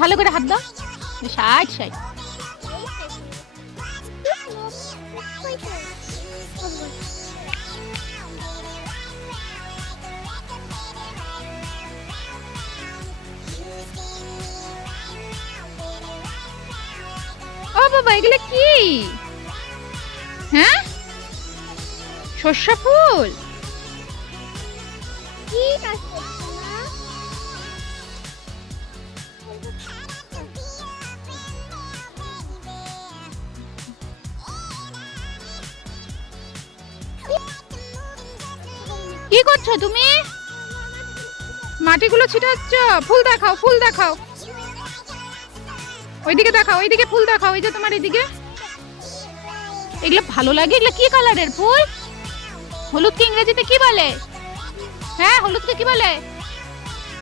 ভালো করে হাত দাও। Side side. ও বাবা, এগুলো কি? হ্যাঁ, সর্ষা ফুল। কি করছো তুমি? মাটিগুলো ছিটাচ্ছ। ফুল দেখাও, ফুল দেখাও। ওইদিকে দেখাও, ওইদিকে ফুল দেখাও। ওই যে তোমার এদিকে। এগুলো ভালো লাগে? এগুলো কি কালারের ফুল? হলুদকে ইংরেজিতে কি বলে? হ্যাঁ, হলুদকে কি বলে?